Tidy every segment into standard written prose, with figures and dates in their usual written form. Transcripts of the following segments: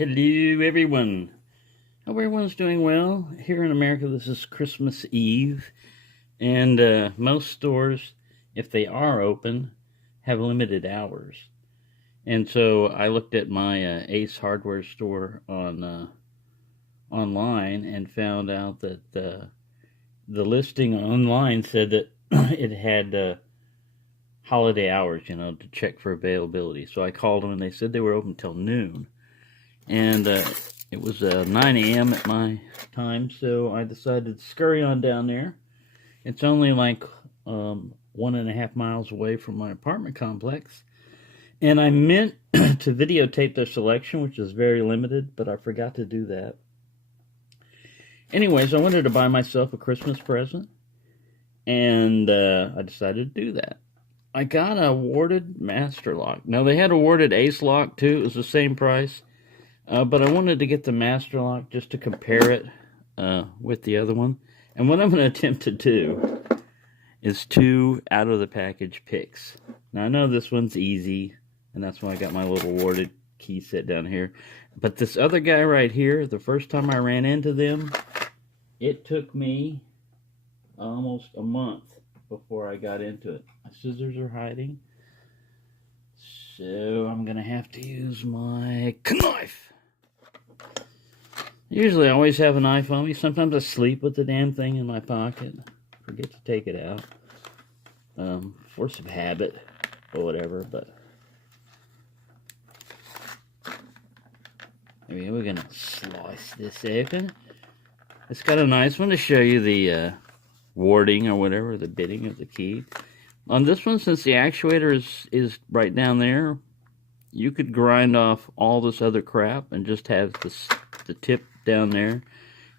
Hello, everyone. Hope everyone's doing well. Here in America, this is Christmas Eve, and most stores, if they are open, have limited hours. And so I looked at my Ace Hardware store on online and found out that the listing online said that it had holiday hours, to check for availability. So I called them, and they said they were open till noon. And it was 9 a.m. at my time, so I decided to scurry on down there. It's only like 1.5 miles away from my apartment complex. And I meant to videotape their selection, which is very limited, but I forgot to do that. Anyways, I wanted to buy myself a Christmas present, and I decided to do that. I got a awarded Master Lock. Now, they had awarded Ace Lock, too. It was the same price. But I wanted to get the Master Lock just to compare it with the other one. And what I'm going to attempt to do is 2 out-of-the-package picks. Now, I know this one's easy, and that's why I got my little awarded key set down here. But this other guy right here, the first time I ran into them, it took me almost a month before I got into it. My scissors are hiding, so I'm going to have to use my knife. Usually I always have a knife on me. Sometimes I sleep with the damn thing in my pocket. Forget to take it out. Force of habit or whatever, but maybe we're gonna slice this open. It's got a nice one to show you the warding or whatever, the bitting of the key. On this one, since the actuator is right down there, you could grind off all this other crap and just have the tip down there,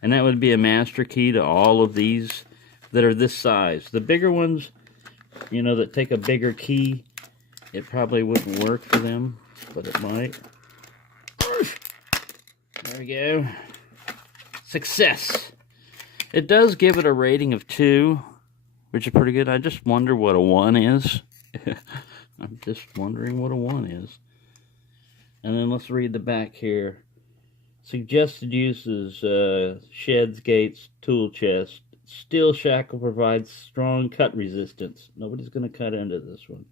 and that would be a master key to all of these that are this size. The bigger ones, that take a bigger key, it probably wouldn't work for them, but it might. There we go. Success. It does give it a rating of 2, which is pretty good. I just wonder what a 1 is. I'm just wondering what a 1 is. And then let's read the back here. Suggested uses: sheds, gates, tool chest. Steel shackle provides strong cut resistance. Nobody's going to cut into this one.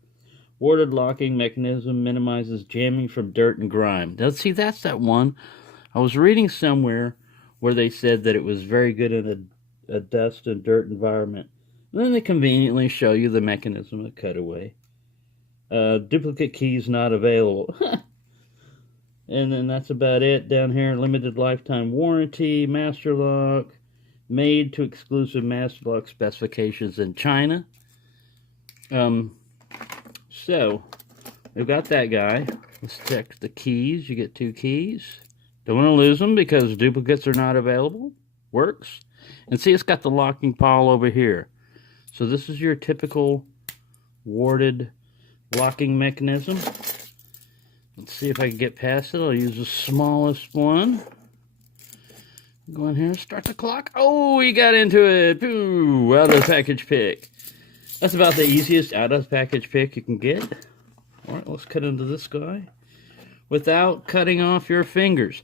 Warded locking mechanism minimizes jamming from dirt and grime. Now, see, that's that one. I was reading somewhere where they said that it was very good in a dust and dirt environment. And then they conveniently show you the mechanism of cutaway. Duplicate keys not available. And then that's about it down here. Limited lifetime warranty, Master Lock, made to exclusive Master Lock specifications in China. So, we've got that guy. Let's check the keys. You get 2 keys. Don't want to lose them because duplicates are not available. Works. And see, it's got the locking pawl over here. So this is your typical warded locking mechanism. Let's see if I can get past it. I'll use the smallest one. Go in here and start the clock. Oh, we got into it. Ooh, out of the package pick. That's about the easiest out of the package pick you can get. All right, let's cut into this guy without cutting off your fingers.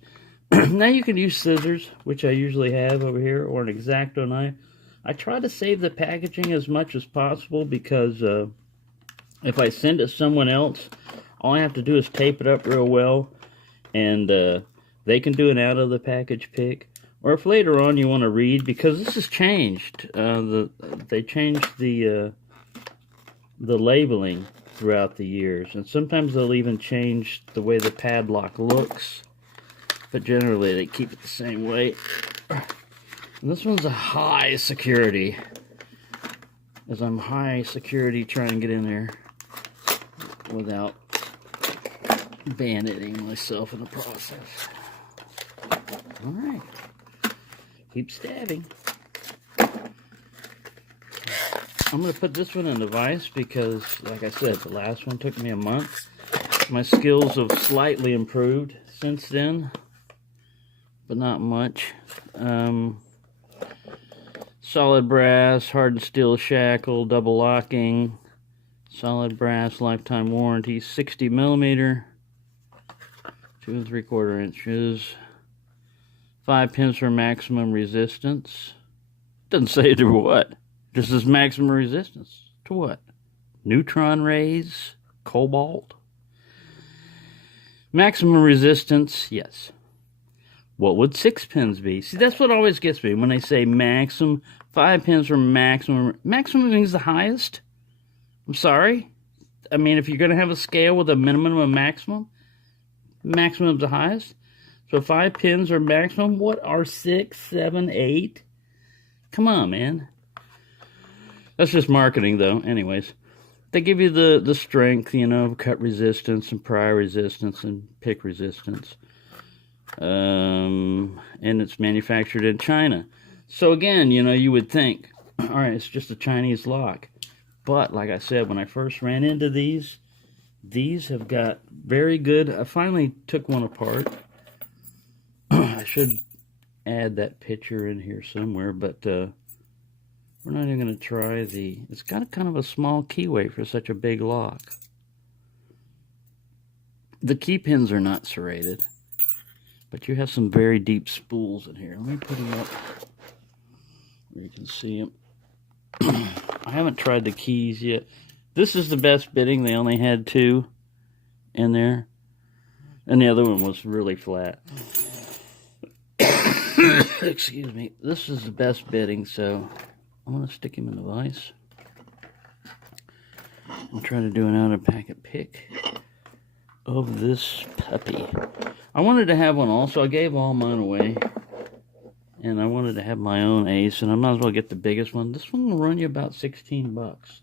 Now you can use scissors, which I usually have over here, or an X-Acto knife. I try to save the packaging as much as possible because if I send it to someone else, all I have to do is tape it up real well, and they can do an out-of-the-package pick. Or if later on you want to read, because this has changed. They changed the labeling throughout the years, and sometimes they'll even change the way the padlock looks. But generally, they keep it the same way. And this one's a high security, as I'm high security trying to get in there without bayoneting myself in the process. Alright. Keep stabbing. I'm going to put this one in the vise because, like I said, the last one took me a month. My skills have slightly improved since then, but not much. Solid brass, hardened steel shackle, double locking, solid brass, lifetime warranty, 60 millimeter, 2 3/4 inches. 5 pins for maximum resistance. Doesn't say to what. Just as maximum resistance. To what? Neutron rays? Cobalt? Maximum resistance, yes. What would 6 pins be? See, that's what always gets me when they say maximum. 5 pins for maximum. Maximum means the highest? I'm sorry? I mean, if you're going to have a scale with a minimum and maximum, maximum's the highest. So 5 pins are maximum. What are 6, 7, 8? Come on, man. That's just marketing, though. Anyways, they give you the strength, you know, cut resistance and pry resistance and pick resistance. And it's manufactured in China. So again, you know, you would think, all right, it's just a Chinese lock. But like I said, when I first ran into these have got very good. I finally took one apart. I should add that picture in here somewhere, but we're not even going to try it's got kind of a small keyway for such a big lock. The key pins are not serrated, but you have some very deep spools in here. Let me put them up where you can see them. I haven't tried the keys yet. This is the best bitting. They only had 2 in there, and the other one was really flat. Excuse me. This is the best bitting, so I'm going to stick him in the vise. I'm trying to do an out-of-packet pick of this puppy. I wanted to have one also. I gave all mine away, and I wanted to have my own ace, and I might as well get the biggest one. This one will run you about 16 bucks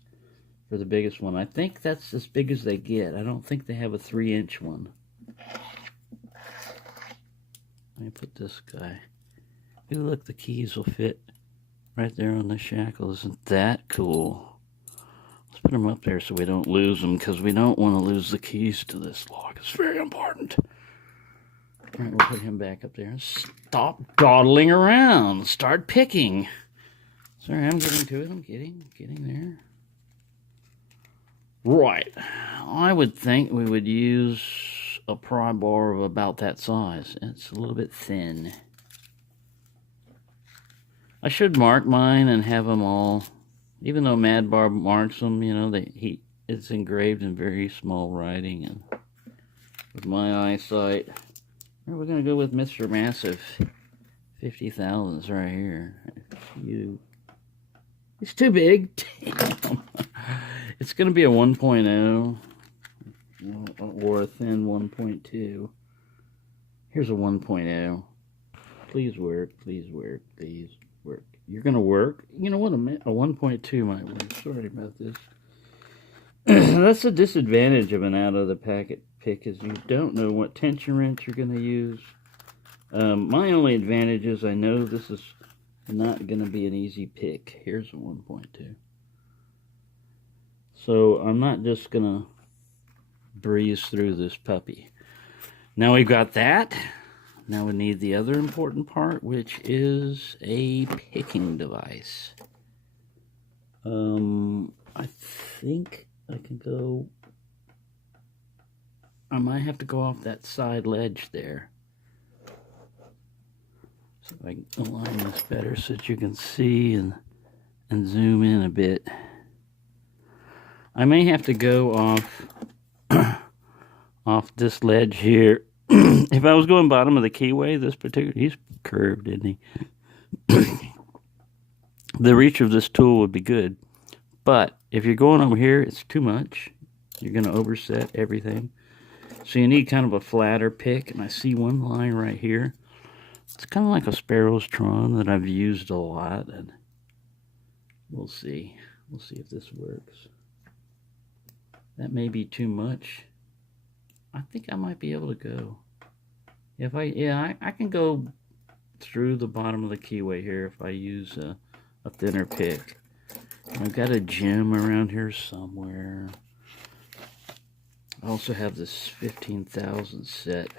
for the biggest one. I think that's as big as they get. I don't think they have a 3-inch one. Let me put this guy. Ooh, look, the keys will fit right there on the shackle. Isn't that cool? Let's put them up there so we don't lose them, because we don't want to lose the keys to this lock. It's very important. All right, we'll put him back up there. Stop dawdling around. Start picking. Sorry, I'm getting to it. I'm getting there. Right. I would think we would use a pry bar of about that size. It's a little bit thin. I should mark mine and have them all, even though Mad Barb marks them, you know, it's engraved in very small writing, and with my eyesight, we're going to go with Mr. Massive 50,000s right here. It's too big. Damn. It's going to be a 1.0 or a thin 1.2. Here's a 1.0. Please work, please work, please work. You're going to work? You know what, a 1.2 might work. Sorry about this. That's the disadvantage of an out-of-the-packet pick, is you don't know what tension wrench you're going to use. My only advantage is I know this is not going to be an easy pick. Here's a 1.2. So I'm not just going to breeze through this puppy. Now we've got that. Now we need the other important part, which is a picking device. I think I can go... I might have to go off that side ledge there. See if I can align this better so that you can see and zoom in a bit. I may have to go off this ledge here. If I was going bottom of the keyway, he's curved, isn't he? The reach of this tool would be good. But if you're going over here, it's too much. You're going to overset everything. So you need kind of a flatter pick, and I see one line right here. It's kind of like a Sparrow's Tron that I've used a lot, and we'll see. We'll see if this works. That may be too much. I think I might be able to go. I can go through the bottom of the keyway here if I use a thinner pick. I've got a gem around here somewhere. I also have this 15,000 set.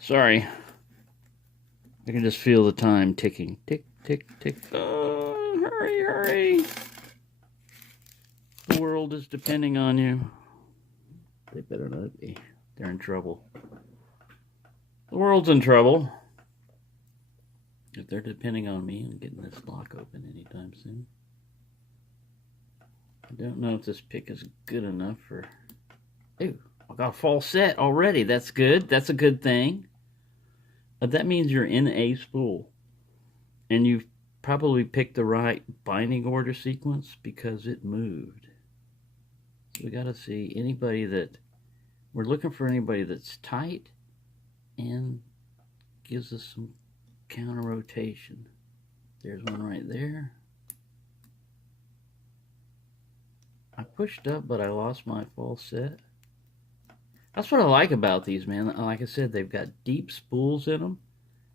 Sorry. I can just feel the time ticking. Tick, tick, tick. Oh, hurry, hurry. The world is depending on you. They better not be. they're in trouble. The world's in trouble. If they're depending on me and getting this lock open anytime soon. I don't know if this pick is good enough for... Ooh, I got a false set already. That's good. That's a good thing. That means you're in a spool. And you've probably picked the right binding order sequence because it moved. So we got to see anybody that... We're looking for anybody that's tight and gives us some counter rotation. There's one right there. I pushed up, but I lost my false set. That's what I like about these, man. Like I said, they've got deep spools in them,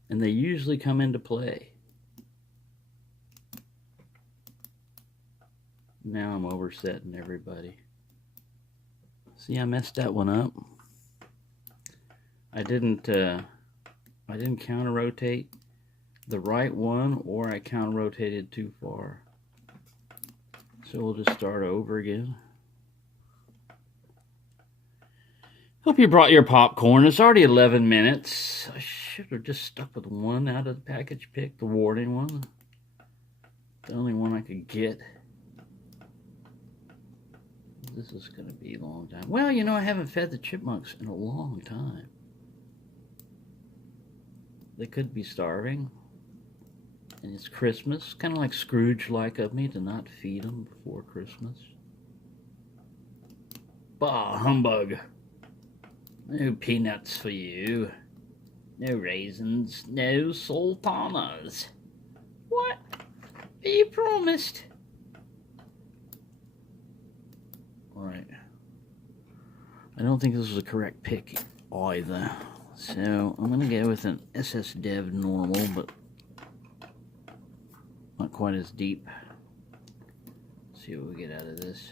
and they usually come into play. Now I'm oversetting everybody. See, I messed that one up. I didn't counter rotate the right one, or I counter rotated too far. So we'll just start over again. Hope you brought your popcorn. It's already 11 minutes. I should have just stuck with one out of the package pick, the warning one. The only one I could get. This is going to be a long time. Well, you know, I haven't fed the chipmunks in a long time. They could be starving. And it's Christmas. Kind of like Scrooge-like of me to not feed them before Christmas. Bah, humbug. No peanuts for you. No raisins. No sultanas. What? You promised. Alright. I don't think this is the correct pick either. So, I'm going to go with an SS Dev normal, but not quite as deep. Let's see what we get out of this.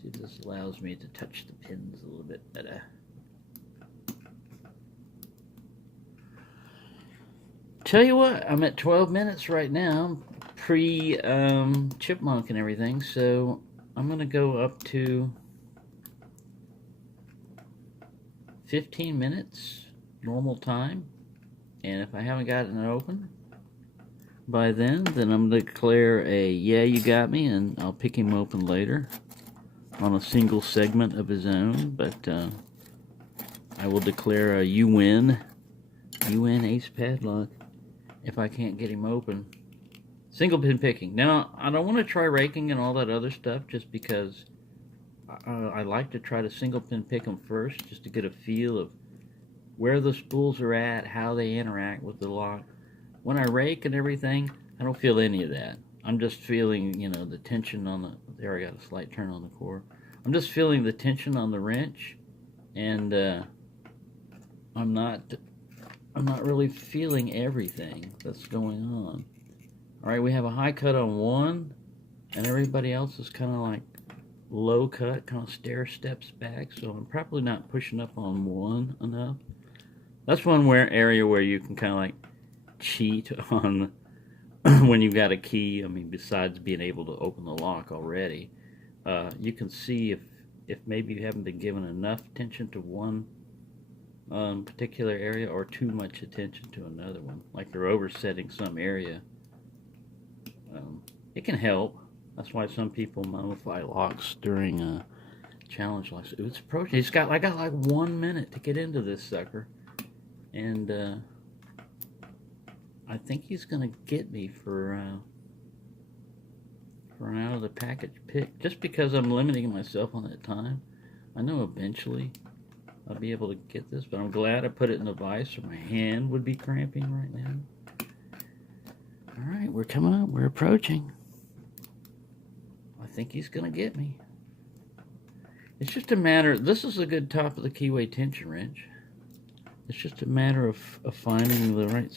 See if this allows me to touch the pins a little bit better. Tell you what, I'm at 12 minutes right now, pre-chipmunk and everything, so I'm going to go up to 15 minutes, normal time, and if I haven't gotten it open by then I'm going to declare a yeah, you got me, and I'll pick him open later on a single segment of his own, but I will declare a you win ace padlock if I can't get him open. Single pin picking. Now, I don't want to try raking and all that other stuff just because I like to try to single pin pick them first just to get a feel of where the spools are at, how they interact with the lock. When I rake and everything, I don't feel any of that. I'm just feeling, you know, the tension on the... There, I got a slight turn on the core. I'm just feeling the tension on the wrench, and I'm not really feeling everything that's going on. All right, we have a high cut on one, and everybody else is kind of like low cut, kind of stair steps back, so I'm probably not pushing up on one enough. That's one area where you can kind of like cheat on when you've got a key. I mean, besides being able to open the lock already, you can see if maybe you haven't been given enough attention to one particular area or too much attention to another one, like you're oversetting some area. It can help. That's why some people modify locks during a challenge like this. Ooh, it's approaching. I got like 1 minute to get into this sucker, and I think he's gonna get me for an out of the package pick, just because I'm limiting myself on that time. I know eventually I'll be able to get this, but I'm glad I put it in the vise or my hand would be cramping right now. Alright, we're coming up, we're approaching. I think he's gonna get me. It's just a matter, this is a good top of the keyway tension wrench. It's just a matter of finding the right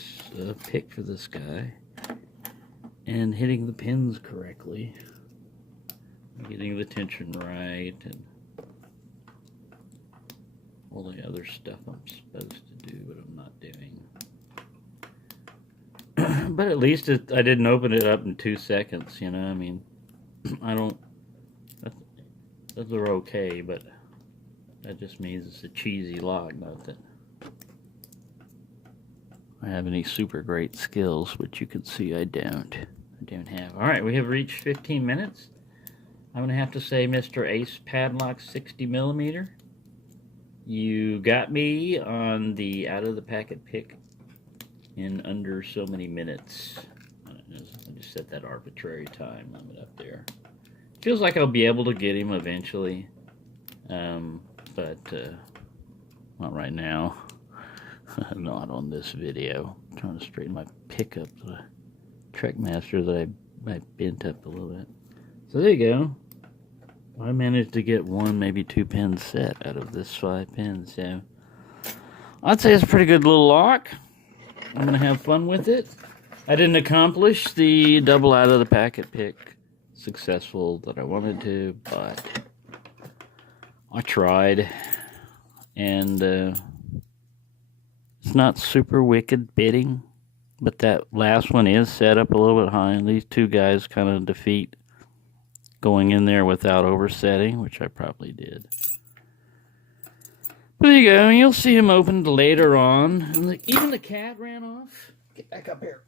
pick for this guy and hitting the pins correctly, getting the tension right, and all the other stuff I'm supposed to do, but I'm not doing. But at least I didn't open it up in 2 seconds, you know. I mean, I don't. Those are okay, but That just means it's a cheesy lock, not that I have any super great skills, which you can see I don't have. Alright, we have reached 15 minutes. I'm going to have to say, Mr. Ace Padlock 60mm, you got me on the out of the packet pick in under so many minutes. I just set that arbitrary time limit up there. Feels like I'll be able to get him eventually, but not right now. Not on this video. I'm trying to straighten my pickup, the Trekmaster that I bent up a little bit. So there you go. I managed to get 1, maybe 2 pin set out of this 5 pins, so I'd say it's a pretty good little lock. I'm going to have fun with it. I didn't accomplish the double out of the packet pick successful that I wanted to, but I tried, and it's not super wicked bidding, but that last one is set up a little bit high, and these two guys kind of defeat going in there without oversetting, which I probably did. But there you go, you'll see him opened later on. And even the cat ran off. Get back up here.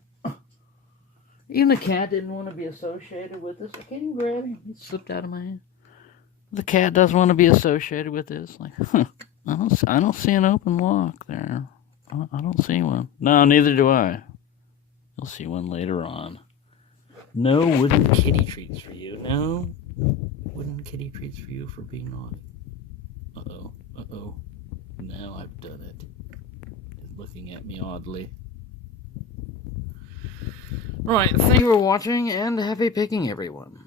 Even the cat didn't want to be associated with this. I can't even grab him. He slipped out of my hand. The cat doesn't want to be associated with this. Like, I don't see an open lock there. I don't see one. No, neither do I. You'll see one later on. No wooden kitty treats for you. No wooden kitty treats for you for being naughty. Uh-oh. Uh-oh. Now I've done it. It's looking at me oddly. Alright, thank you for watching, and happy picking, everyone.